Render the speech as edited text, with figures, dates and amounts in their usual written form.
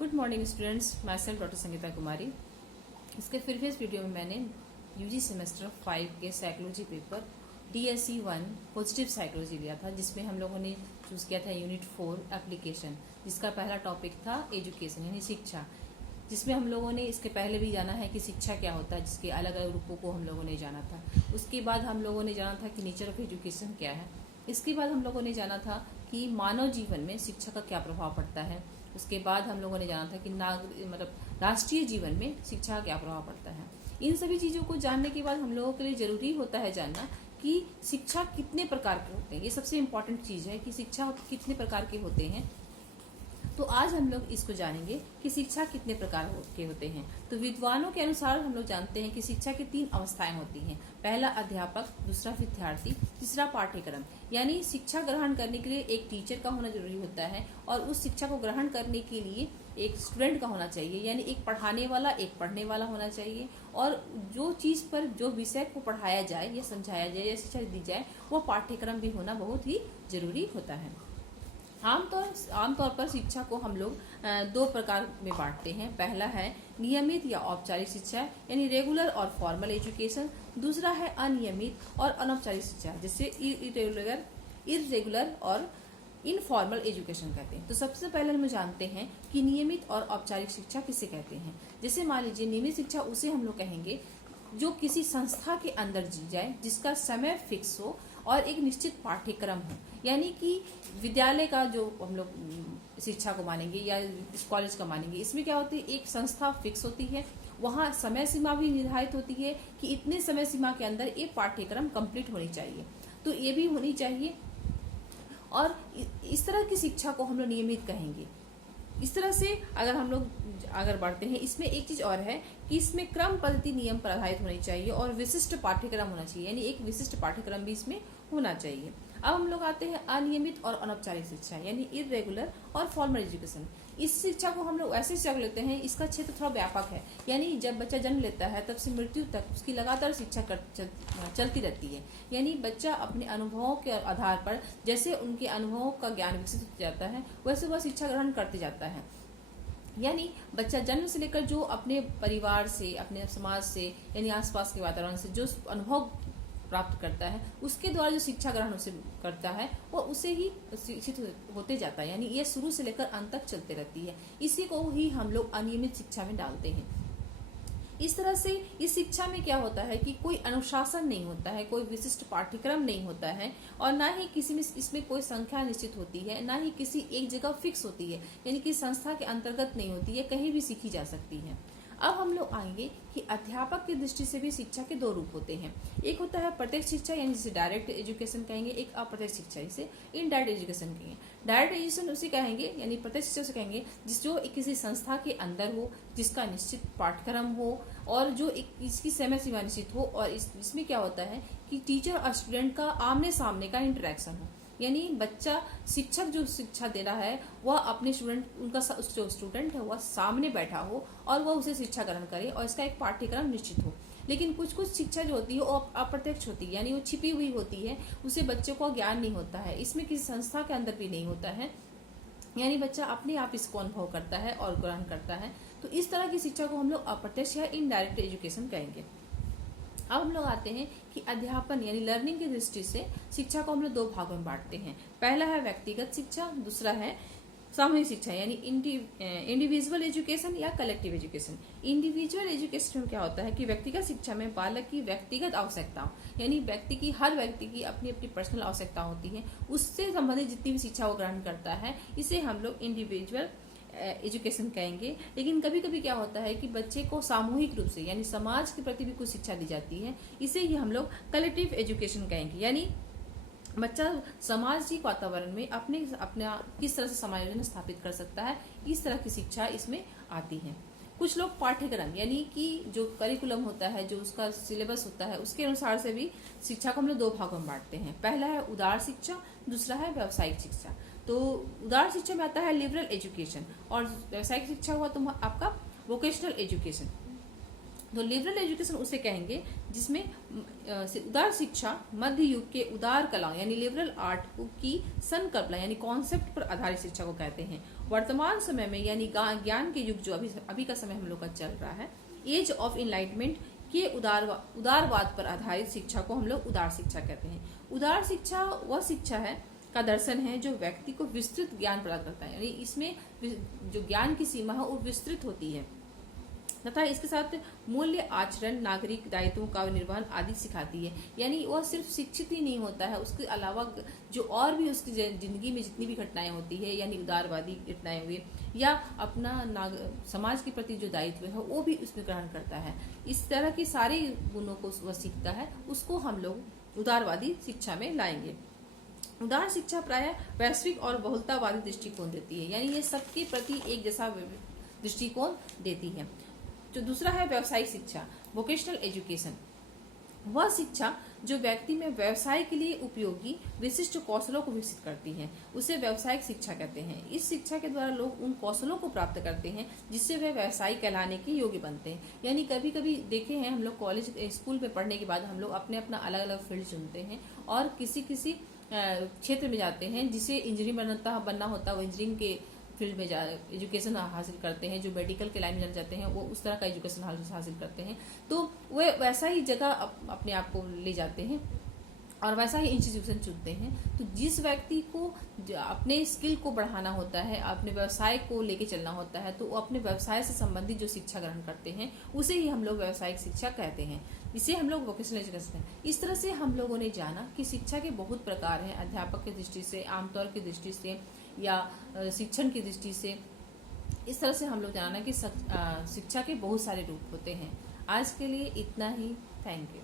Good morning students, myself doctor Sangeeta Kumari. इसके previous video में मैंने यूजी सेमेस्टर 5 के psychology paper DSE 1 positive psychology लिया था, जिसमें हम लोगों ने चूज किया था यूनिट 4 एप्लीकेशन, जिसका पहला टॉपिक था एजुकेशन यानी शिक्षा, जिसमें हम लोगों ने इसके पहले भी जाना है कि शिक्षा क्या होता है, जिसके अलग अलग रूपों को हम लोगों ने जाना था। उसके बाद हम लोगों ने जाना था कि नेचर ऑफ एजुकेशन क्या है। इसके बाद हम लोगों ने जाना था कि मानव जीवन में शिक्षा का क्या प्रभाव पड़ता है। उसके बाद हम लोगों ने जाना था कि राष्ट्रीय जीवन में शिक्षा का क्या प्रभाव पड़ता है। इन सभी चीज़ों को जानने के बाद हम लोगों के लिए जरूरी होता है जानना कि शिक्षा कितने प्रकार के होते हैं। ये सबसे इम्पोर्टेंट चीज़ है कि शिक्षा कितने प्रकार के होते हैं। तो आज हम लोग इसको जानेंगे कि शिक्षा कितने प्रकार के होते हैं। तो विद्वानों के अनुसार हम लोग जानते हैं कि शिक्षा की 3 अवस्थाएं होती हैं। पहला अध्यापक, दूसरा विद्यार्थी, तीसरा पाठ्यक्रम। यानी शिक्षा ग्रहण करने के लिए एक टीचर का होना जरूरी होता है और उस शिक्षा को ग्रहण करने के लिए एक स्टूडेंट का होना चाहिए, यानी एक पढ़ाने वाला एक पढ़ने वाला होना चाहिए। और जो चीज़ पर जो विषय को पढ़ाया जाए या समझाया जाए या शिक्षा दी जाए वो पाठ्यक्रम भी होना बहुत ही जरूरी होता है। आमतौर पर शिक्षा को हम लोग 2 प्रकार में बांटते हैं। पहला है नियमित या औपचारिक शिक्षा यानी रेगुलर और फॉर्मल एजुकेशन। दूसरा है अनियमित और अनौपचारिक शिक्षा, जिससे इरेगुलर और इनफॉर्मल एजुकेशन कहते हैं। तो सबसे पहले हम जानते हैं कि नियमित और औपचारिक शिक्षा किसे कहते हैं। जैसे मान लीजिए नियमित शिक्षा उसे हम लोग कहेंगे जो किसी संस्था के अंदर दी जाए, जिसका समय फिक्स हो और एक निश्चित पाठ्यक्रम हो। यानी कि विद्यालय का जो हम लोग शिक्षा को मानेंगे या इस कॉलेज का मानेंगे, इसमें क्या होती है, एक संस्था फिक्स होती है, वहाँ समय सीमा भी निर्धारित होती है कि इतने समय सीमा के अंदर ये पाठ्यक्रम कंप्लीट होनी चाहिए। तो ये भी होनी चाहिए और इस तरह की शिक्षा को हम लोग नियमित कहेंगे। इस तरह से अगर हम लोग बढ़ते हैं, इसमें एक चीज और है कि इसमें क्रम पद्धति नियम पर आधारित होनी चाहिए और विशिष्ट पाठ्यक्रम होना चाहिए, यानी एक विशिष्ट पाठ्यक्रम भी इसमें होना चाहिए। अब हम लोग आते हैं अनियमित और अनौपचारिक शिक्षा यानी इरेगुलर और फॉर्मल एजुकेशन। इस शिक्षा को हम लोग ऐसे शिक्षा को लेते हैं, इसका क्षेत्र थोड़ा व्यापक है। यानी जब बच्चा जन्म लेता है तब से मृत्यु तक उसकी लगातार शिक्षा चलती रहती है। यानी बच्चा अपने अनुभवों के आधार पर जैसे उनके अनुभवों का ज्ञान विकसित हो जाता है वैसे वह शिक्षा ग्रहण करते जाता है। यानी बच्चा जन्म से लेकर जो अपने परिवार से, अपने समाज से यानी आसपास के वातावरण से जो अनुभव प्राप्त करता है उसके द्वारा जो शिक्षा ग्रहण उसे करता है वो उसे ही शिक्षित होते जाता है। यानी ये शुरू से लेकर अंत तक चलते रहती है। इसी को ही हम लोग अनियमित शिक्षा में डालते हैं। इस तरह से इस शिक्षा में क्या होता है कि कोई अनुशासन नहीं होता है, कोई विशिष्ट पाठ्यक्रम नहीं होता है और ना ही किसी में इसमें कोई संख्या निश्चित होती है, ना ही किसी एक जगह फिक्स होती है, यानी कि संस्था के अंतर्गत नहीं होती है, कहीं भी सीखी जा सकती है। अब हम लोग आएंगे कि अध्यापक की दृष्टि से भी शिक्षा के 2 रूप होते हैं। एक होता है प्रत्यक्ष शिक्षा यानी जिसे डायरेक्ट एजुकेशन कहेंगे, एक अप्रत्यक्ष शिक्षा जिसे इनडायरेक्ट एजुकेशन कहेंगे। डायरेक्ट एजुकेशन उसे कहेंगे यानी प्रत्यक्ष शिक्षा से कहेंगे जो किसी संस्था के अंदर हो, जिसका निश्चित पाठ्यक्रम हो और जो इसकी समय सीमा निश्चित हो। और इसमें क्या होता है कि टीचर और स्टूडेंट का आमने सामने का इंटरेक्शन हो, यानी बच्चा शिक्षक जो शिक्षा दे रहा है वह अपने जो स्टूडेंट है वह सामने बैठा हो और वह उसे शिक्षा ग्रहण करे और इसका एक पाठ्यक्रम निश्चित हो। लेकिन कुछ शिक्षा जो होती है वो अप्रत्यक्ष होती है, यानी वो छिपी हुई होती है, उसे बच्चे को ज्ञान नहीं होता है, इसमें किसी संस्था के अंदर भी नहीं होता है, यानी बच्चा अपने आप इसको अनुभव करता है और ग्रहण करता है। तो इस तरह की शिक्षा को हम लोग अप्रत्यक्ष या इनडायरेक्ट एजुकेशन कहेंगे। अब हम लोग आते हैं कि अध्यापन यानी लर्निंग की दृष्टि से शिक्षा को हम लोग 2 भागों में बांटते हैं। पहला है व्यक्तिगत शिक्षा, दूसरा है सामूहिक शिक्षा यानी इंडिविजुअल एजुकेशन या कलेक्टिव एजुकेशन। इंडिविजुअल एजुकेशन में क्या होता है कि व्यक्तिगत शिक्षा में बालक की व्यक्तिगत आवश्यकताओं यानी हर व्यक्ति की अपनी अपनी पर्सनल आवश्यकता होती है, उससे संबंधित जितनी भी शिक्षा वो ग्रहण करता है इसे हम लोग इंडिविजुअल एजुकेशन कहेंगे। लेकिन कभी कभी क्या होता है कि बच्चे को सामूहिक रूप से यानी समाज के प्रति भी कुछ शिक्षा दी जाती है, इसे ही हम लोग कलेक्टिव एजुकेशन कहेंगे। यानी बच्चा सामाजिक वातावरण में अपना किस तरह से समायोजन स्थापित कर सकता है, इस तरह की शिक्षा इसमें आती है। कुछ लोग पाठ्यक्रम यानी कि जो करिकुलम होता है, जो उसका सिलेबस होता है, उसके अनुसार से भी शिक्षा को हम लोग 2 भागों में बांटते हैं। पहला है उदार शिक्षा, दूसरा है व्यावसायिक शिक्षा। तो उदार शिक्षा में आता है लिबरल एजुकेशन और व्यावसायिक शिक्षा हुआ तो आपका वोकेशनल एजुकेशन। तो लिबरल एजुकेशन उसे कहेंगे जिसमें उदार शिक्षा मध्य युग के उदार कला यानी लिबरल आर्ट की संकल्पना यानी कॉन्सेप्ट पर आधारित शिक्षा को कहते हैं। वर्तमान समय में यानी ज्ञान के युग जो अभी का समय हम लोग का चल रहा है, एज ऑफ इनलाइटमेंट के उदारवाद पर आधारित शिक्षा को हम लोग उदार शिक्षा कहते हैं। उदार शिक्षा वह शिक्षा है का दर्शन है जो व्यक्ति को विस्तृत ज्ञान प्रदान करता है, यानी इसमें जो ज्ञान की सीमा है वो विस्तृत होती है तथा इसके साथ मूल्य, आचरण, नागरिक दायित्वों का निर्वहन आदि सिखाती है। यानी वह सिर्फ शिक्षित ही नहीं होता है, उसके अलावा जो और भी उसकी जिंदगी में जितनी भी घटनाएं होती है, यानी उदारवादी घटनाएं हुई या अपना समाज के प्रति जो दायित्व है वो भी उसमें ग्रहण करता है। इस तरह की सारे गुणों को वह सीखता है, उसको हम लोग उदारवादी शिक्षा में लाएंगे। उदार शिक्षा प्रायः वैश्विक और बहुलतावादी दृष्टिकोण देती है, यानी ये सबके प्रति एक जैसा दृष्टिकोण देती है। जो दूसरा है व्यावसायिक शिक्षा, वोकेशनल एजुकेशन, वह शिक्षा जो व्यक्ति में व्यवसाय के लिए उपयोगी विशिष्ट कौशलों को विकसित करती है, उसे व्यावसायिक शिक्षा कहते हैं। इस शिक्षा के द्वारा लोग उन कौशलों को प्राप्त करते हैं जिससे वे व्यवसायी कहलाने के योग्य बनते हैं। यानी कभी कभी देखे हैं हम लोग कॉलेज स्कूल में पढ़ने के बाद हम लोग अपना अलग अलग फील्ड चुनते हैं और किसी क्षेत्र में जाते हैं, जिसे इंजीनियरिंग बनना होता है वो इंजीनियरिंग के फील्ड में एजुकेशन हासिल करते हैं। जो मेडिकल के लाइन में जाते हैं वो उस तरह का एजुकेशन हासिल करते हैं, तो वे वैसा ही जगह अपने आप को ले जाते हैं और वैसा ही इंस्टीट्यूशन चुनते हैं। तो जिस व्यक्ति को अपने स्किल को बढ़ाना होता है, अपने व्यवसाय को लेके चलना होता है, तो वो अपने व्यवसाय से संबंधित जो शिक्षा ग्रहण करते हैं उसे ही हम लोग व्यावसायिक शिक्षा कहते हैं। इसे हम लोग वोकेशनल एजुकेशन है। इस तरह से हम लोगों ने जाना कि शिक्षा के बहुत प्रकार हैं, अध्यापक की दृष्टि से, आमतौर की दृष्टि से या शिक्षण की दृष्टि से। इस तरह से हम लोग जाना कि शिक्षा के बहुत सारे रूप होते हैं। आज के लिए इतना ही। Thank you.